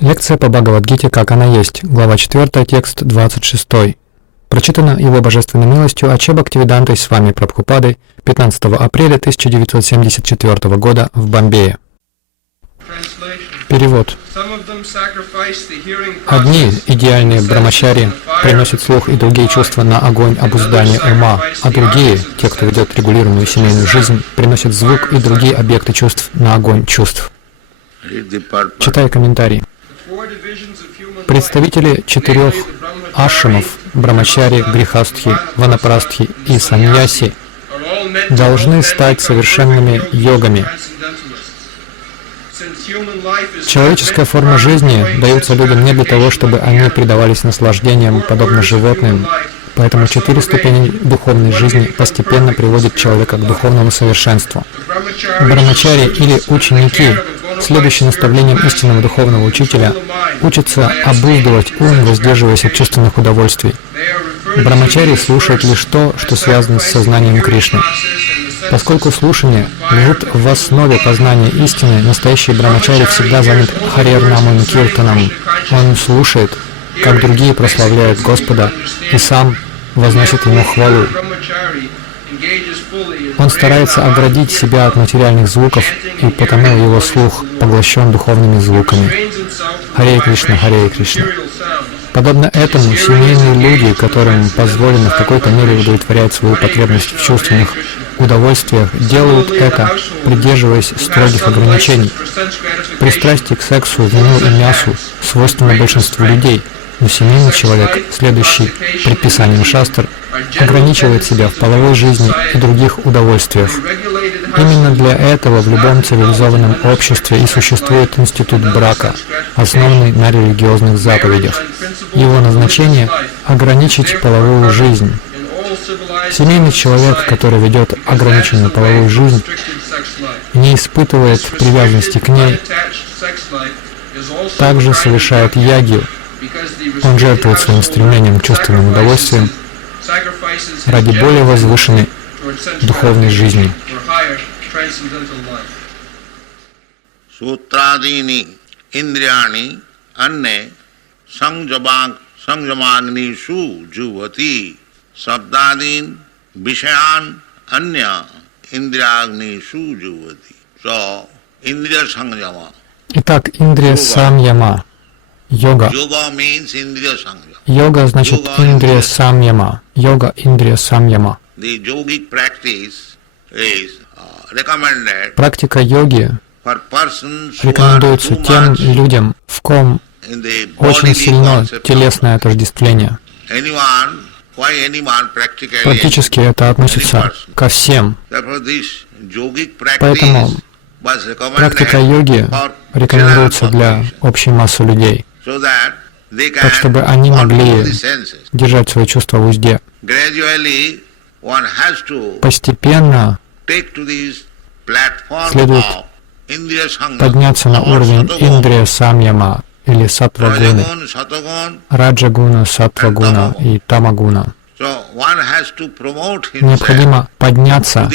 Лекция по Бхагавад-гите «Как она есть», глава 4, текст 26. Прочитано Его Божественной милостью Аче Бхактивидантой с вами Прабхупадой 15 апреля 1974 года в Бомбее. Перевод. Одни, идеальные брамачари, приносят слух и другие чувства на огонь обуздания ума, а другие, те, кто ведет регулируемую семейную жизнь, приносят звук и другие объекты чувств на огонь чувств. Читая комментарий. Представители 4 ашрамов – брамачари, грихастхи, ванапрастхи и саньяси – должны стать совершенными йогами. Человеческая форма жизни дается людям не для того, чтобы они предавались наслаждениям, подобно животным. Поэтому 4 ступени духовной жизни постепенно приводят человека к духовному совершенству. Брамачари или ученики, следующие наставлениям истинного духовного учителя, учатся обуздывать ум, воздерживаясь от чувственных удовольствий. Брамачари слушают лишь то, что связано с сознанием Кришны. Поскольку слушание лежит в основе познания истины, настоящий брамачари всегда занят харир-намом киртаном. Он слушает, как другие прославляют Господа, и сам возносит Ему хвалу. Он старается оградить себя от материальных звуков, и потому его слух поглощен духовными звуками. Харе Кришна, Харе Кришна. Подобно этому, семейные люди, которым позволено в какой-то мере удовлетворять свою потребность в чувственных удовольствиях, делают это, придерживаясь строгих ограничений. Пристрастие к сексу, вину и мясу свойственно большинству людей, но семейный человек, следующий предписаниям шастр, ограничивает себя в половой жизни и других удовольствиях. Именно для этого в любом цивилизованном обществе и существует институт брака, основанный на религиозных заповедях. Его назначение – ограничить половую жизнь. Семейный человек, который ведет ограниченную половую жизнь, не испытывает привязанности к ней, также совершает ягью. Он жертвует своим стремлением к чувственным удовольствиям ради более возвышенной духовной жизни. Сутрадини индрияни анне санджамагнишу джувати сабдадин вишян анья индриягнишу джувати. So, Indriya Sanjama. Итак, Индрия Самьяма. Йога. Йога значит Индрия Самьяма. Йога Индрия Самьяма. Практика йоги рекомендуется тем людям, в ком очень сильно телесное отождествление. Практически это относится ко всем. Поэтому практика йоги рекомендуется для общей массы людей, так чтобы они могли держать свои чувства в узде. Постепенно следует подняться на уровень Индрия Самьяма или Саттвагуны, Раджагуна, Саттвагуна и Тамагуна. Необходимо подняться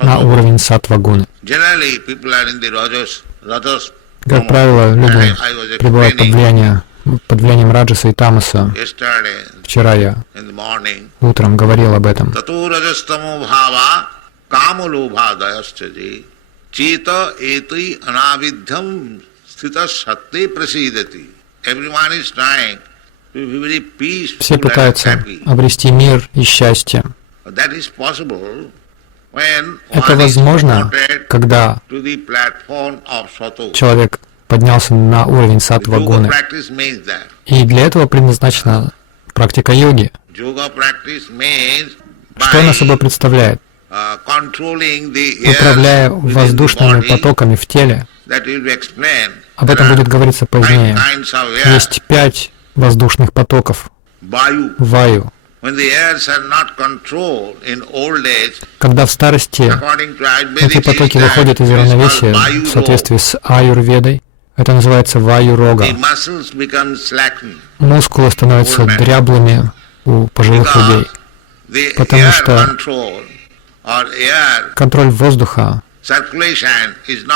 на уровень Саттвагуны. Как правило, люди пребывают под влиянием Раджаса и Тамаса. Вчера я утром говорил об этом. Все пытаются обрести мир и счастье. Это возможно, когда человек поднялся на уровень саттвагуны. И для этого предназначена практика йоги. Что она собой представляет? Управляя воздушными потоками в теле, об этом будет говориться позднее. Есть 5 воздушных потоков. Ваю. Когда в старости эти потоки выходят из равновесия в соответствии с аюрведой, это называется ваю-рога. Мускулы становятся дряблыми у пожилых людей, потому что контроль воздуха,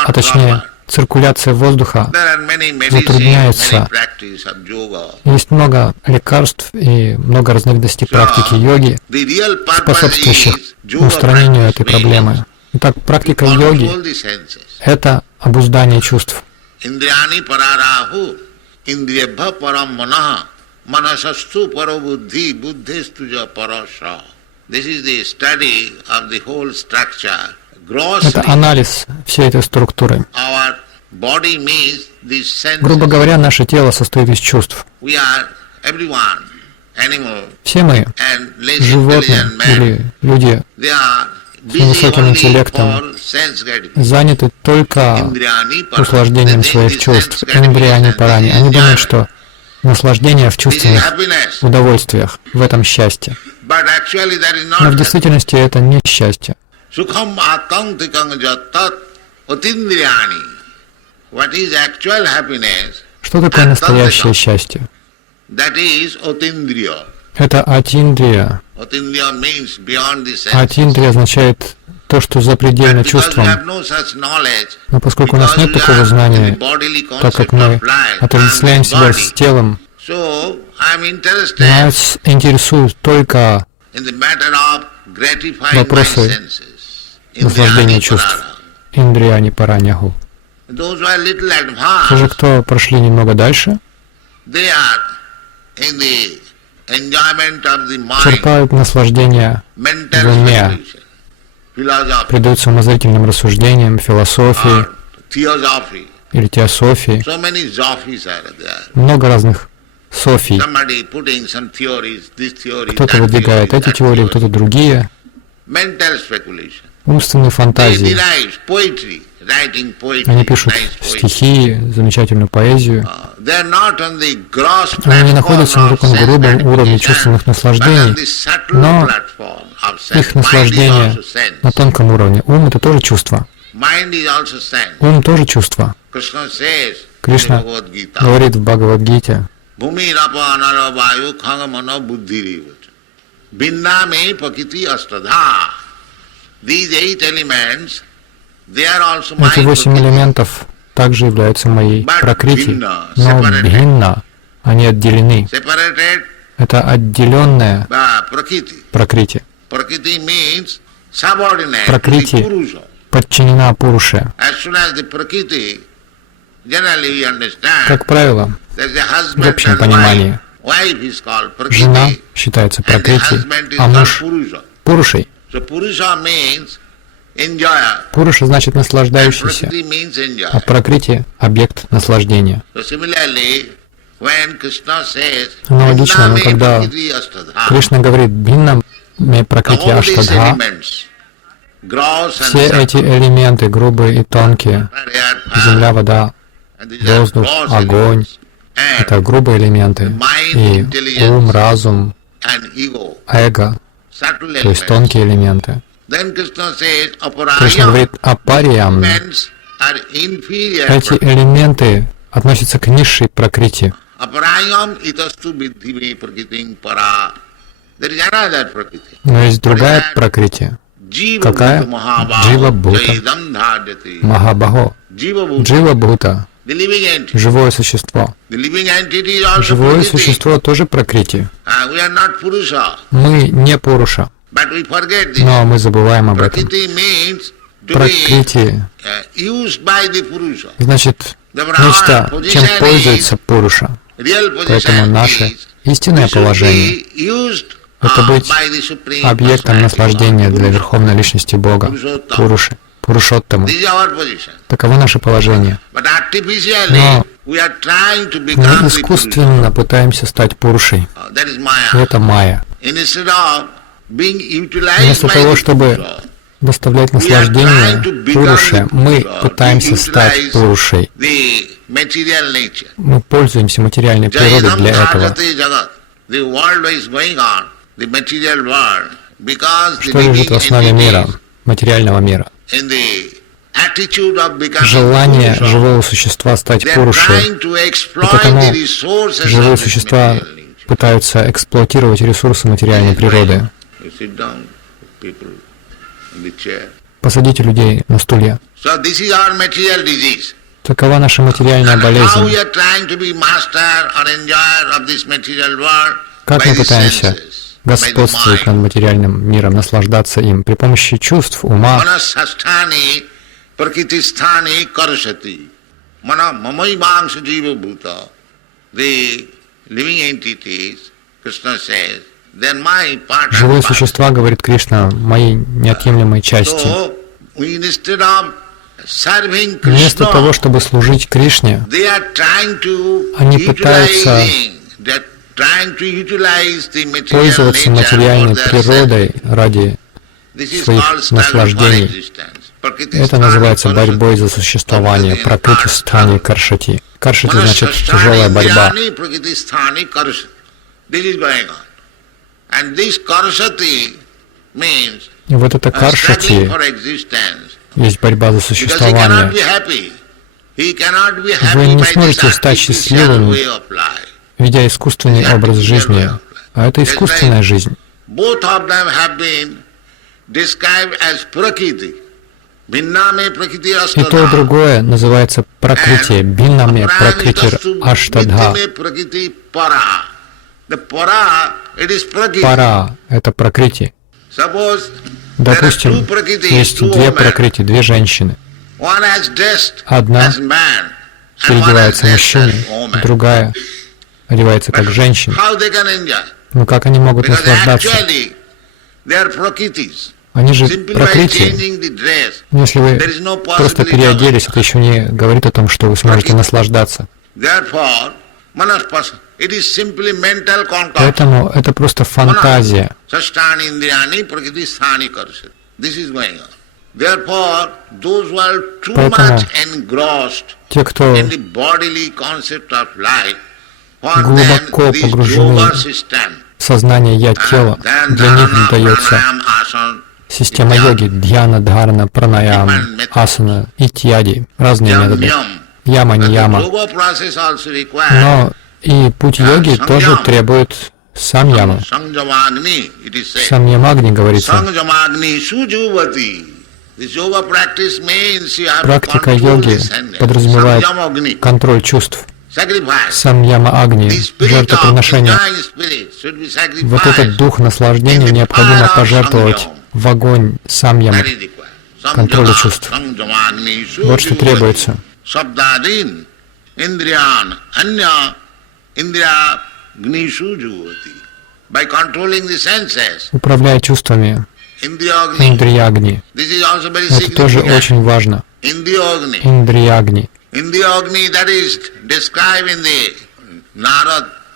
а точнее циркуляция воздуха There are many medicines, затрудняется. many practice of yoga. Есть много лекарств и много разновидностей практики йоги, The real purpose способствующих is yoga устранению этой practice проблемы. Итак, практика means йоги control the senses. – это обуздание чувств. Indriyani pararahu, indriyabha param manaha, manasastu parabuddhi, buddhistuja parasa. This is the study of the whole structure. Grossly, Это анализ всей этой структуры. our body means these senses. Грубо говоря, наше тело состоит из чувств. We are everyone, animal Все мы, and less животные intelligent men, или люди, they are с busy высоким only интеллектом, for sense gratification. заняты только Indriyani para, услаждением they think своих the чувств. sense Индриани gratification парани. is Они думают, enjoyment. что наслаждение в This is чувственных happiness. удовольствиях, в этом счастье. But actually that is Но not в happiness. действительности это не счастье. Sukham atantikang jattat utindriyani. What is actual happiness? Что такое настоящее счастье? That is utindriya. Это атиндрия. Utindriya means beyond the sense. Атиндрия означает то, что запредельно Because we чувствам. have no such knowledge, Но поскольку у нас because нет we такого are знания, in the bodily так как concept мы of life отождествляем and себя body, с телом, so I am interested нас интересуют только in the matter of gratifying my вопросы senses. наслаждения Indriyani чувств. parara. Индриани паранягу. Those who are little Те же, advanced, кто прошли немного дальше, they are in the enjoyment of the mind, черпают наслаждение mental в уме, speculation, philosophy, предаются умозрительным рассуждениям, философии or theosophy. или теософии. So many zophies are there. Много разных софий. Somebody putting some theories, this theory, Кто-то that выдвигает theory, эти that теории, theory. кто-то другие. Mental speculation. Умственные They фантазии. derive poetry, writing poetry, Они пишут nice poetry. стихи, замечательную поэзию. They are not on the gross Они не platform находятся на of таком sense грубом уровне gratification, чувственных but наслаждений, on the subtle но platform of sense. их Mind is наслаждение also sense. на тонком уровне. Ум — это тоже чувство. Mind is also sense. Ум тоже чувство. Krishna says Кришна in Bhagavad Gita, говорит в Бхагавад-гите: Bhumi rapa anara vayu khangamana buddhi rivata. Binname pakiti astadha. These 8 elements, they are also эти mind 8 prakriti. элементов также являются моей But пракрити, bhinna, но separated. бхинна, они отделены. Separated Это отделенная by prakriti. пракрити, Prakriti means subordinate Prakriti. to the Purusha. подчинена Пуруше. As soon as the Prakriti, generally we understand, Как правило, there's a husband в общем and понимании, wife. Wife is called жена Prakriti, считается and the пракрити, husband is а called муж Purusha. Пурушей. So Purusha means enjoyer, Пуруша значит and наслаждающийся, Prakriti means а enjoyer. пракрити — объект наслаждения. So similarly, when Krishna says, Аналогично, но "Bhinname когда prakriti astadha", Кришна говорит «бхинна ме пракрити all these аштадха», elements, gross and все эти subtle, элементы, грубые и тонкие, air, fire, земля, вода, and these are воздух, gross огонь, elements, and это грубые элементы, и ум, разум, and ego, эго, subtle то есть elements. тонкие элементы. Then Krishna says, Кришна aparayam говорит «апариям». elements are inferior. Эти элементы относятся к низшей пракрити. Aparayam itastu vidhi me prakritim para. There is another prakriti. Но есть другая пракрити. Jiva Какая? bhuta mahabhav Джива Бхута. jaidam dhāryati. Махабахо. Jiva bhuta, Джива Бхута. the living entity. Живое существо. The living entity is also Живое prakriti. существо тоже пракрити. We are not Purusha, Мы не Пуруша, but we forget this. но мы забываем об этом. Prakriti means to be Пракрити used by the Purusha. значит The our нечто, чем position пользуется Пуруша. Real Поэтому position наше is истинное we should положение be used — это быть by the Supreme объектом Personality of наслаждения для Purusha. Верховной Личности Бога, Пуруши, Пурушоттамы. This is our position. Таково наше положение. But artificially, Но we are trying to мы become the Purusha. искусственно пытаемся стать Пурушей. That is И Maya. это майя. Instead of being utilized Вместо by того, the чтобы Purusha, доставлять наслаждение Пуруше, мы пытаемся стать Пурушей. the material nature. Мы пользуемся материальной природой Jaidam для этого. dhāryate jagat. The world is going on, the material world, because the Что лежит в living основе мира, entities материального мира? in the attitude of becoming Желание Purusha, живого существа стать they are Пурушей. trying to И exploit потому the resources живые of this существа material nature. пытаются эксплуатировать ресурсы материальной природы. You sit down, people in the chair. Посадите людей на стулья. So this is our material disease. Такова наша материальная And how болезнь. we are trying to be master or enjoyer of this material world Как by мы the пытаемся senses, by the господствовать над mind. материальным миром, наслаждаться им при помощи чувств, ума. Manasasthani prakritisthani karasati. Mana mamaivangsa jiva bhuta. The living entities, Krishna says, they are my part and Живые parcel. существа, говорит Кришна, моей неотъемлемой части. So, instead of serving Вместо Krishna, того, чтобы служить Кришне, they are trying to они пытаются пользоваться материальной природой ради своих наслаждений. Это называется борьбой за существование, пракрити стхани каршати. Каршати значит тяжелая борьба. И вот это каршати есть борьба за существование. Вы не сможете стать счастливым, ведя искусственный образ жизни, а это искусственная жизнь. И то, и другое называется пракрити, биннаме пракритир аштадха. Пара — это пракрити. Допустим, есть две пракрити, две женщины. Одна переодевается мужчиной, другая одевается как женщина. Но как они могут наслаждаться? Они же пракрити. Если вы просто переоделись, это еще не говорит о том, что вы сможете наслаждаться. Поэтому это просто фантазия. Поэтому те, кто глубоко погружены в сознание «я-тело», для них дается система йоги, дхьяна, дхарана, пранаям, асана, итьяди, разные методы. Яма, не яма. Но и путь йоги тоже требует самьяма. Самьямагни говорится. Практика йоги подразумевает контроль чувств. Самьяма агни, жертвоприношение. Вот этот дух наслаждения необходимо пожертвовать в огонь самьяма, контроля чувств. Вот что требуется. Управляя чувствами, индриягни. Это тоже очень важно. Индриягни.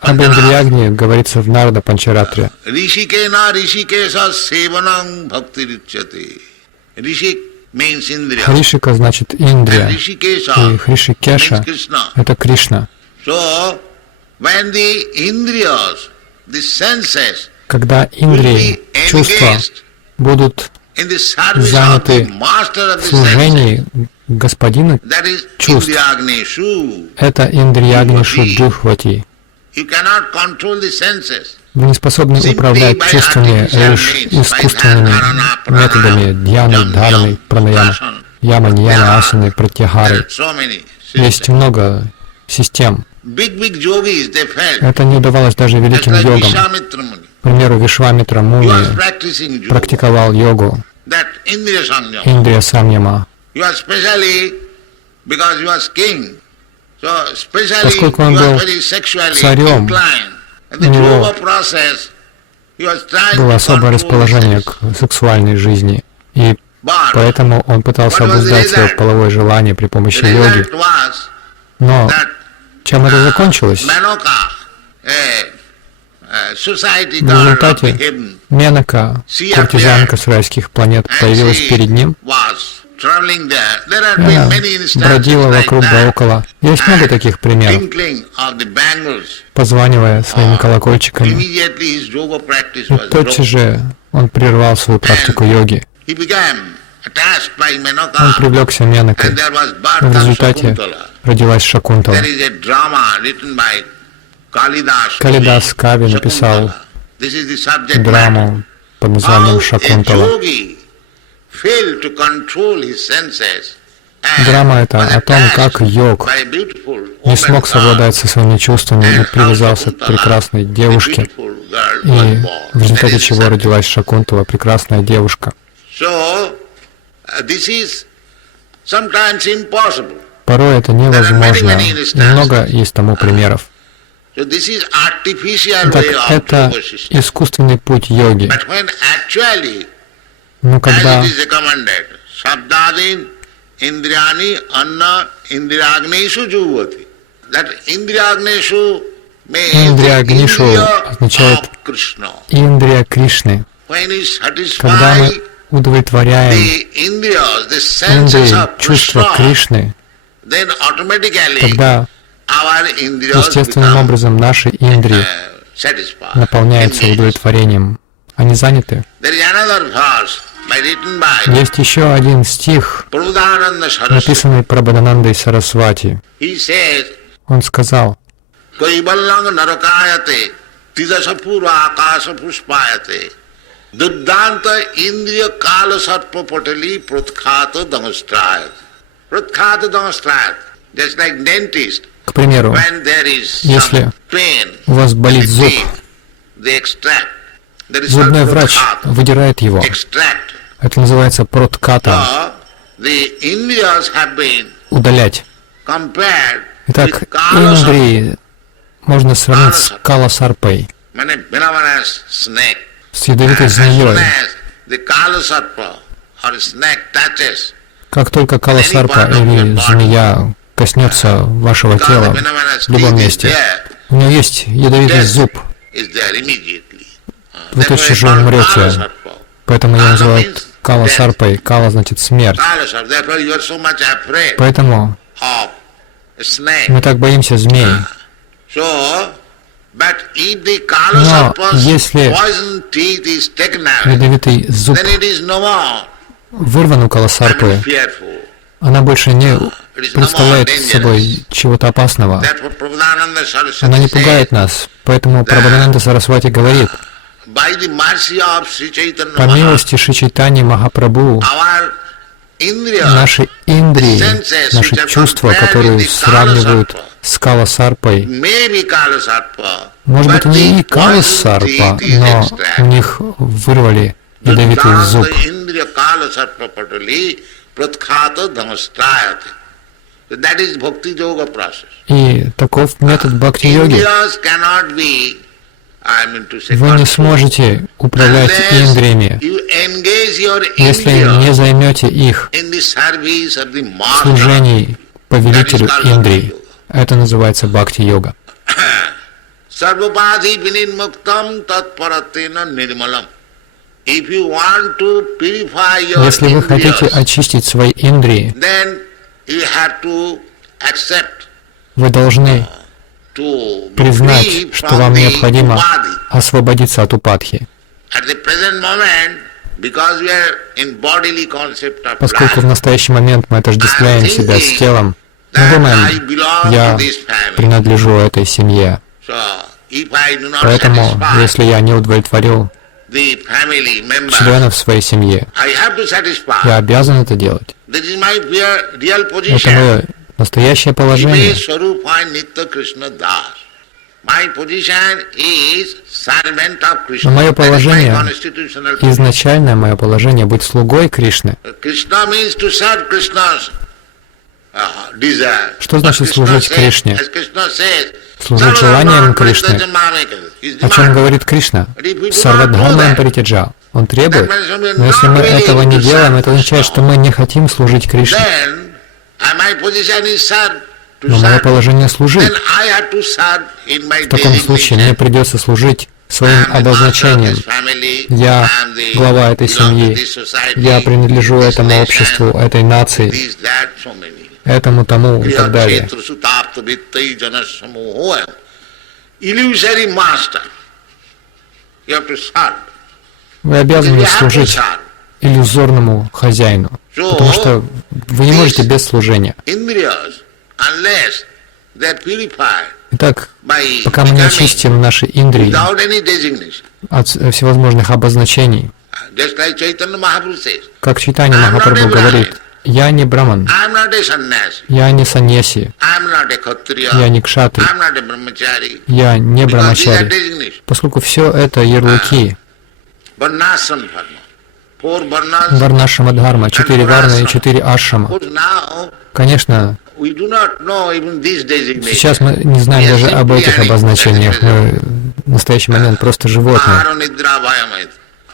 Об индриягни говорится в Нарада Панчаратре. Хришика значит Индрия, и Хришикеша — это Кришна. Когда индрии, чувства, будут заняты в служении Господина чувств, это Индриягнишу Джухвати. Вы не способны управлять чувствами лишь искусственными методами дьяны, дхараны, пранаяма, яма, ньяна, асаны, пратьяхары. Есть много систем. Это не удавалось даже великим йогам. К примеру, Вишвамитра Муни практиковал йогу, Индрия Самьяма. Поскольку он был царем, у него было особое расположение к сексуальной жизни, и поэтому он пытался обуздать свое половое желание при помощи йоги. Но чем это закончилось? В результате Менака, куртизанка с райских планет, появилась перед ним. Она бродила вокруг да около. Есть много таких примеров. Позванивая своими колокольчиками, и тотчас же он прервал свою практику йоги. Он привлекся Менакой. В результате родилась Шакунтала. Калидас Кави написал драму под названием Шакунтала. Драма это о том, как йог не смог совладать со своими чувствами и привязался к прекрасной девушке, и в результате чего родилась Шакунтала, прекрасная девушка. Порой это невозможно, и много есть тому примеров. Так это искусственный путь йоги. Но когда Индриягнишу означает Индрия Кришны. Когда мы удовлетворяем индрии, чувства Кришны, тогда естественным образом наши индрии наполняются удовлетворением. Они заняты. Есть еще один стих, написанный Прабодханандой Сарасвати. Он сказал: к примеру, если у вас болит зуб, зубной врач выдирает его. Это называется протката, удалять. Итак, индрии можно сравнить с каласарпой, с ядовитой змеей. Как только каласарпа или змея коснется вашего тела в любом месте, у нее есть ядовитый зуб, вы тотчас же умрете. Поэтому ее называют каласарпой. Кала значит смерть. Поэтому мы так боимся змей. Но если ядовитый зуб вырван у каласарпы, она больше не представляет собой чего-то опасного. Она не пугает нас. Поэтому Прабодхананда Сарасвати говорит: по милости Шри Чайтаньи Махапрабху, наши индрии, наши чувства, которые сравнивают с каласарпой, может быть, они и каласарпа, но у них вырвали ядовитый зуб. И таков метод бхакти-йоги. Вы не сможете управлять индриями, если не займете их в служении повелителю индрий. Это называется бхакти-йога. Если вы хотите очистить свои индрии, вы должны признать, что вам необходимо освободиться от упадхи. Поскольку в настоящий момент мы отождествляем себя с телом, мы думаем: я принадлежу этой семье. Поэтому, если я не удовлетворил членов своей семьи, я обязан это делать. Это мое настоящее положение. Но мое положение, изначальное мое положение, быть слугой Кришны. Что значит служить Кришне? Служить желанием Кришны. О чем говорит Кришна? Сарвадхармам паритяджа. Он требует. Но если мы этого не делаем, это означает, что мы не хотим служить Кришне. Но мое положение служить. В таком случае мне придется служить своим обозначением. Я глава этой семьи. Я принадлежу этому обществу, этой нации, этому, тому и так далее. Вы обязаны служить иллюзорному хозяину, потому что вы не можете без служения. Итак, пока мы не очистим наши индрии от всевозможных обозначений, как Чайтанья Махапрабху говорит: Я не браман, I am not a sannyasi. я не саньяси, I am not a kshatriya. я не кшатри, I am not a brahmachari. я не Because these are брамачари, designations. поскольку все это ярлыки. Varnashram dharma. 4 varnas. Варнашрама Дхарма, 4 варны и 4 ашрама. But now Конечно, we do not know even these designations. сейчас мы не знаем даже об этих обозначениях. Мы в настоящий момент просто животные. Maharanidra Bhayamait.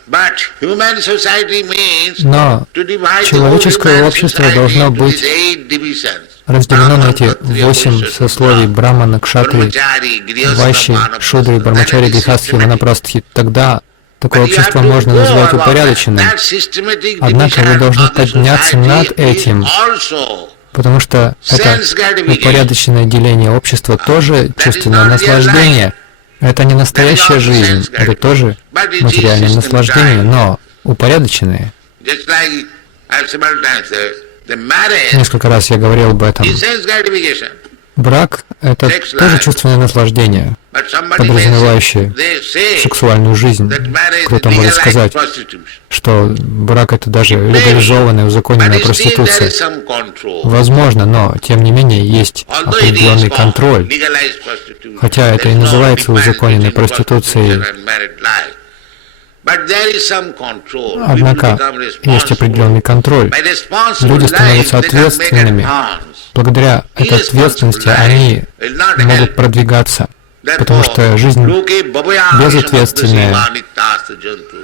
But human society means Но to divide the человеческое whole human общество society должно into быть these 8 divisions. разделено на Brahman, эти Kshatriya, 8 Vaishya, сословий: Shudra, брамана, кшатри, Brahmachari, Grihastha, вайши, Vanaprastha. шудры, брамачари, That is грихастхи, systematic. ванапрастхи. Тогда такое But you have общество to можно go назвать about упорядоченным. that systematic Однако вы division должны of the подняться society над is этим, also потому что это sense gratification. упорядоченное деление общества тоже чувственное наслаждение. Это не настоящая жизнь, это тоже материальное наслаждение, но упорядоченное. Just like I have several times said, the marriage Несколько раз я говорил об этом. is sense gratification. Брак — это тоже чувственное наслаждение, But somebody may подразумевающее say, they say сексуальную жизнь. that marriage Кто-то is может legalized сказать, prostitution. что брак — это даже легализованная, узаконенная But still there проституция. is some control. Возможно, но, тем не менее, есть Although it is определенный called контроль. legalized prostitution, Хотя это и there is no называется big marriage узаконенной between проституцией. prostitution and married life. But there is some control. People Однако become есть responsible. определенный контроль. By responsible Люди life, становятся they can make ответственными. advance. Благодаря этой ответственности они могут продвигаться, потому что жизнь безответственная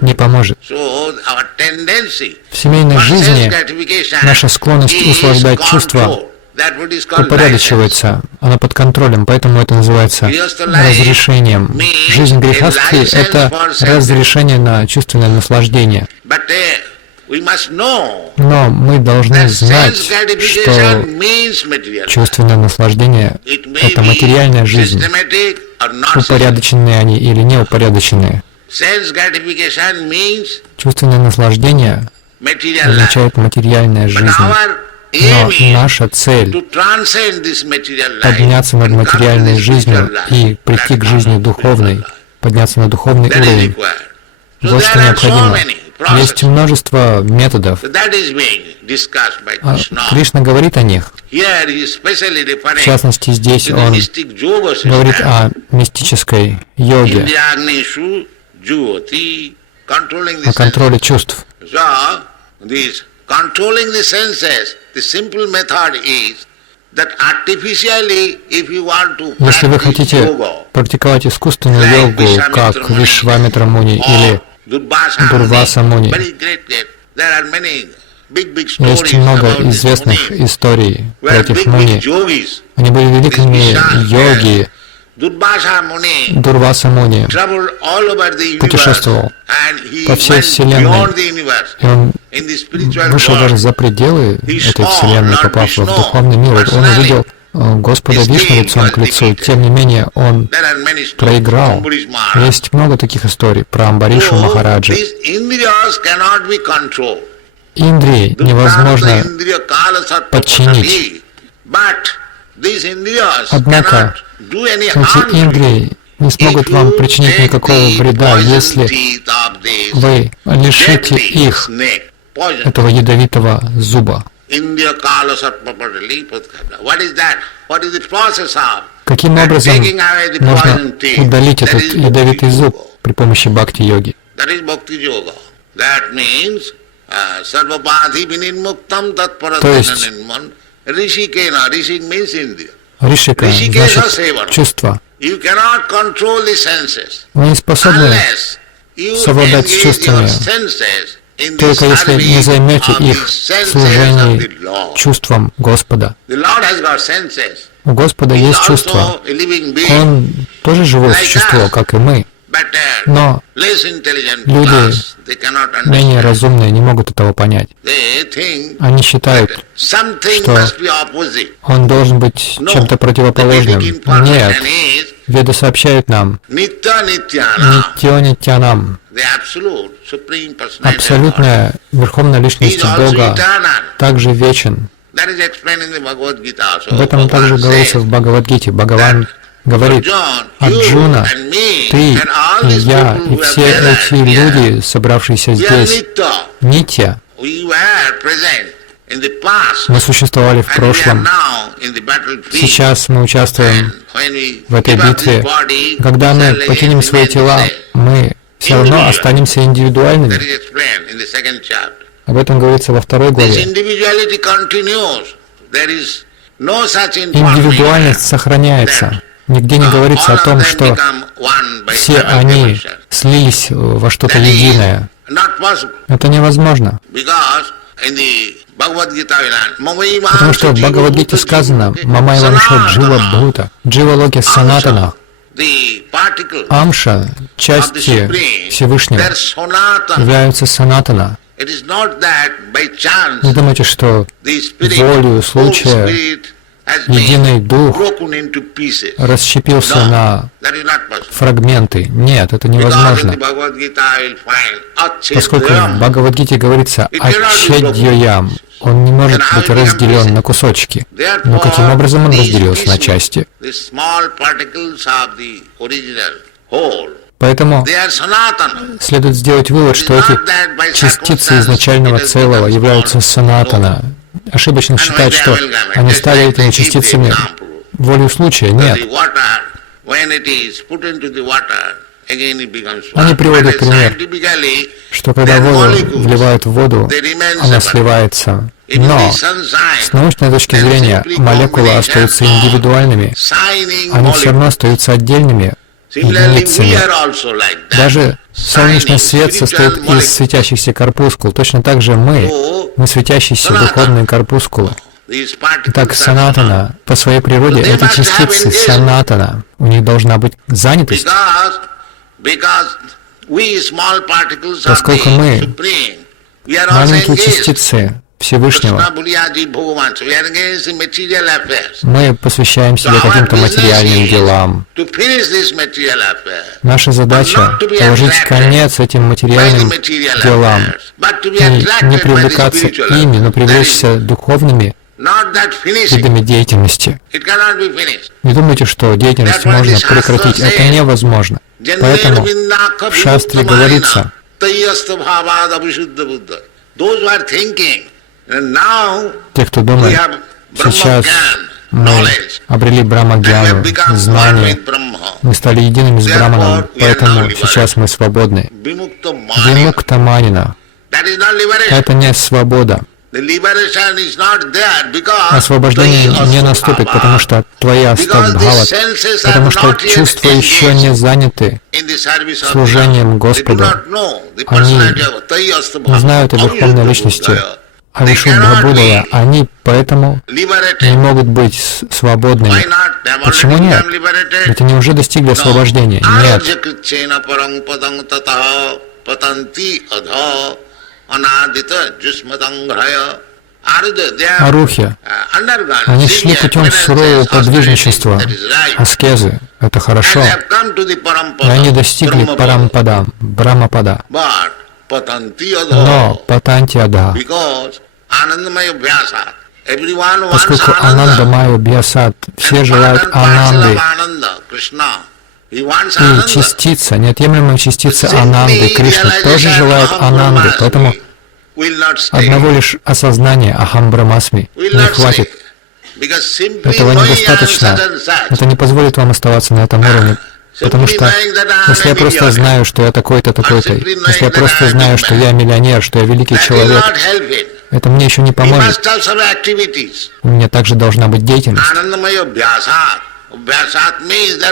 не поможет. В семейной жизни наша склонность услаждать чувства упорядочивается, она под контролем, поэтому это называется разрешением. Жизнь грехастхи — это разрешение на чувственное наслаждение. Но мы должны знать, что чувственное наслаждение — это материальная жизнь, упорядоченные они или неупорядоченные. Чувственное наслаждение означает материальная жизнь. Но наша цель — подняться над материальной жизнью и прийти к жизни духовной, подняться на духовный уровень. Вот что необходимо. Есть множество методов. Кришна говорит о них. В частности, здесь он говорит о мистической йоге, о контроле чувств. Controlling the senses, the simple method is that artificially, if you want to Если вы practice хотите yoga, практиковать искусственную йогу, как Вишвамитра Муни или Дурваса Муни, есть много известных историй про этих муни. Они были великими йоги. Дурваса Муни путешествовал по всей Вселенной, и он вышел даже за пределы этой Вселенной, попав в духовный мир. Он увидел Господа Вишну лицом к лицу, тем не менее он проиграл. Есть много таких историй про Амбаришу Махараджа. Индрии невозможно подчинить. Однако эти индрии не смогут вам причинить никакого вреда, если вы лишите их этого ядовитого зуба. Каким образом можно удалить этот ядовитый зуб при помощи бхакти-йоги? То есть ришика значит чувство. Вы не способны совладать с чувствами, только если не займете их в служении чувствам Господа. У Господа есть чувство. Он тоже живое существо, как и мы. Но люди менее разумные не могут этого понять. Они считают, что он должен быть чем-то противоположным. Нет. Веды сообщают нам, Нитьо-Нитьянам, абсолютная верховная личность Бога также вечен. Об этом также говорится в Бхагавад-гите. Бхагаван говорит: Арджуна, ты и я, и все эти люди, собравшиеся здесь, Нитья, in the past, Мы существовали в and we are прошлом. now in the battlefield. Сейчас мы участвуем When we в этой give up битве. this body, Когда мы shall покинем again свои remain тела, the same. мы все равно останемся That индивидуальными. is explained in the second chapter. Об этом говорится во второй This главе. individuality continues. There is no such Индивидуальность сохраняется. Нигде не говорится о том, что все они слились во что-то единое. Это невозможно. Потому что в Бхагавад-гите сказано «Мамай вамша джива бхута, джива локи санатана». Амша, части Всевышнего, являются санатана. Не думайте, что волею случая единый дух расщепился на фрагменты. Нет, это невозможно. Поскольку в Бхагавад-гите говорится «Ачедьёям», он не может быть разделен на кусочки. Но каким образом он разделился на части? Поэтому следует сделать вывод, что эти частицы изначального целого являются санатана. Ошибочно считать, что они стали этими частицами волею случая. Нет. Они приводят пример, что когда воду вливают в воду, она сливается. Но с научной точки зрения молекулы остаются индивидуальными. Они все равно остаются отдельными единицами. Даже солнечный свет состоит из светящихся корпускул. Точно так же мы светящиеся духовные корпускулы. Итак, санатана, по своей природе, эти частицы санатана, у них должна быть занятость. Поскольку мы маленькие частицы Всевышнего, мы посвящаем себя каким-то материальным делам. Наша задача — положить конец этим материальным делам и не привлекаться ими, но привлечься духовными видами деятельности. Не думайте, что деятельность можно прекратить. Это невозможно. Поэтому в шастре говорится, те, кто думает, сейчас мы обрели Брахма-гьяну, знание, мы стали едиными с Браманом, поэтому сейчас мы свободны. Вимукта-манина — это не свобода. Освобождение не наступит, потому что твоя астадбхават, потому что чувства еще не заняты служением Господу. Они не знают о духовной личности, о Вишуддха-Буддая. Они поэтому не могут быть свободными. Почему нет? Ведь они уже достигли освобождения. Нет. Арухи. Они шли путем сурового подвижничества, аскезы. Это хорошо. И они достигли парампадам, брамапада. Но патанти адха. Поскольку Ананда Майя Бьясат, все желают Ананды. И частица, неотъемлемая частица Ананды, Кришна, тоже желает Ананды. Поэтому одного лишь осознания Ахам Брамасми не хватит. Этого недостаточно. Это не позволит вам оставаться на этом уровне. Потому что если я просто знаю, что я такой-то, такой-то, если я просто знаю, что я миллионер, что я великий человек, это мне еще не поможет. У меня также должна быть деятельность.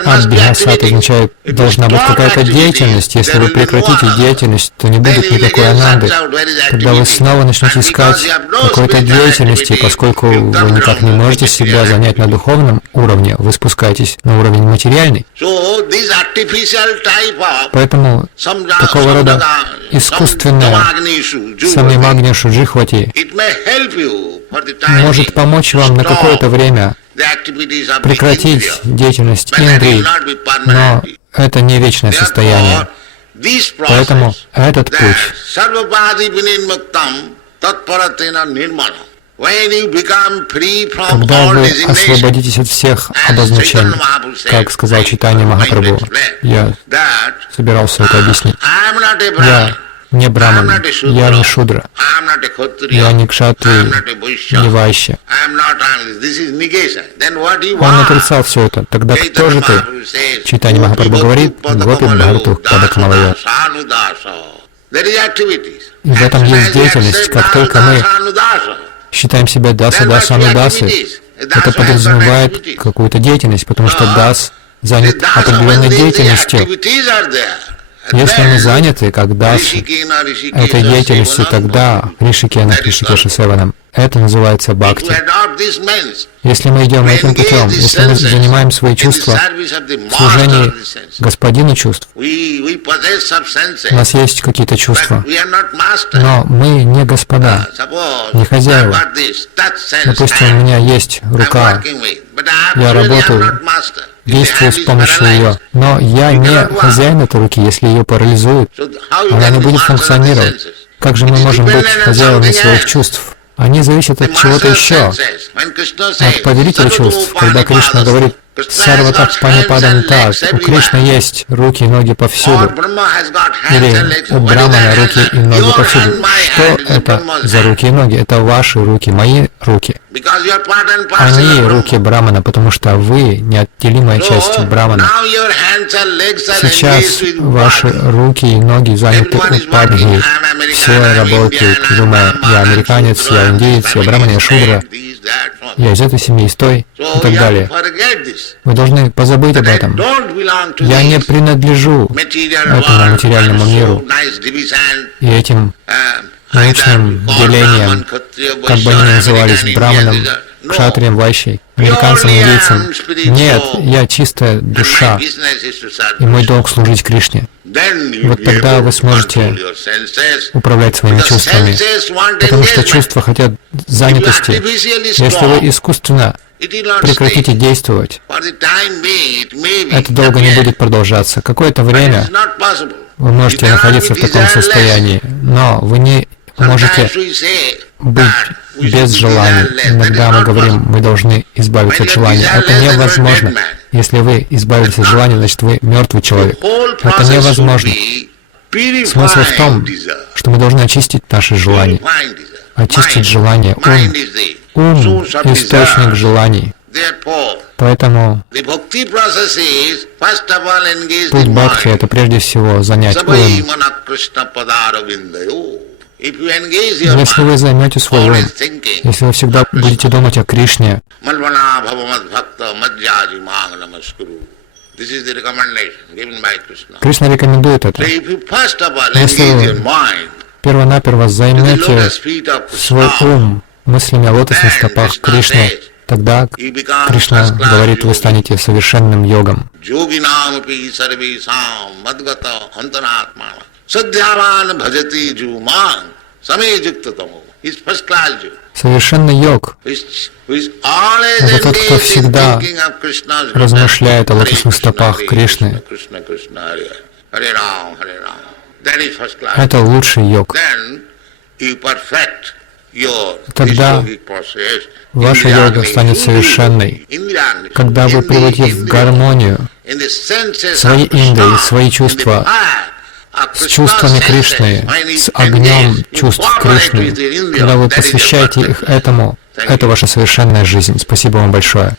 Абхьясат означает, должна быть какая-то деятельность. Если вы прекратите деятельность, то не будет никакой ананды. Когда вы снова начнете искать какой-то деятельности, поскольку вы никак не можете себя занять на духовном уровне, вы спускаетесь на уровень материальный. Поэтому такого рода искусственное самимагни шуджихвати может помочь вам на какое-то время прекратить деятельность индрий, но это не вечное состояние. Поэтому этот путь, когда вы освободитесь от всех обозначений, как сказал Чайтанья Махапрабху, я собирался это объяснить. Я не браман, я не шудра, я не кшатрия, не вайща. Он отрицал все это. Тогда кто же ты? Чайтанья Махапрабху говорит, Гопи Бхарту Падакамалая. И в этом есть деятельность. Как только мы считаем себя даса анудасы, это подразумевает какую-то деятельность, потому что дас занят определенной деятельностью. Если мы заняты, как дасы, этой деятельностью, тогда Ришикена, Ришикеша Севанам, это называется бхакти. Если мы идем этим путем, если мы занимаем свои чувства в служении Господину чувств, у нас есть какие-то чувства, но мы не господа, не хозяева. Допустим, у меня есть рука, я работаю, действую с помощью ее, но я не хозяин этой руки. Если ее парализуют, она не будет функционировать. Как же мы можем быть хозяевами своих чувств? Они зависят от чего-то еще, от повелителя чувств. Когда Кришна говорит «Сарватак панипадам так», у Кришны есть руки и ноги повсюду. Или у Брамана руки и ноги повсюду. Что это за руки и ноги? Это ваши руки, мои руки. Они руки Брамана, потому что вы неотделимая часть Брамана. Сейчас ваши руки и ноги заняты упадхи. Все работают, думая, я американец, я индиец, я браман, я шудра, я из этой семьи, из той, и так далее. Вы должны позабыть об этом. Я не принадлежу этому материальному миру и этим научным делениям, как бы они ни назывались, браманом, кшатрием, вайщей, американцем, индейцем. Нет, я чистая душа, и мой долг служить Кришне. Вот тогда вы сможете управлять своими чувствами, потому что чувства хотят занятости. Если вы искусственно прекратите действовать, это долго не будет продолжаться. Какое-то время вы можете находиться в таком состоянии, но вы не можете быть без желаний. Иногда мы говорим, мы должны избавиться от желания. Это невозможно. Если вы избавились от желания, значит вы мертвый человек. Это невозможно. Смысл в том, что мы должны очистить наши желания. Очистить желание. Ум – источник желаний. Поэтому путь бхакти – это прежде всего занять ум. Если вы займете свой ум, если вы всегда будете думать о Кришне, Кришна рекомендует это. Если вы первонаперво займете свой ум мыслями о лотосных стопах Кришны, тогда Кришна говорит, вы станете совершенным йогом. Совершенный йог — это тот, кто всегда размышляет о лотосных стопах Кришны. Это лучший йог. Тогда ваша йога станет совершенной, когда вы приводите в гармонию свои индрии, свои чувства с чувствами Кришны, с огнем чувств Кришны. Когда вы посвящаете их этому, это ваша совершенная жизнь. Спасибо вам большое.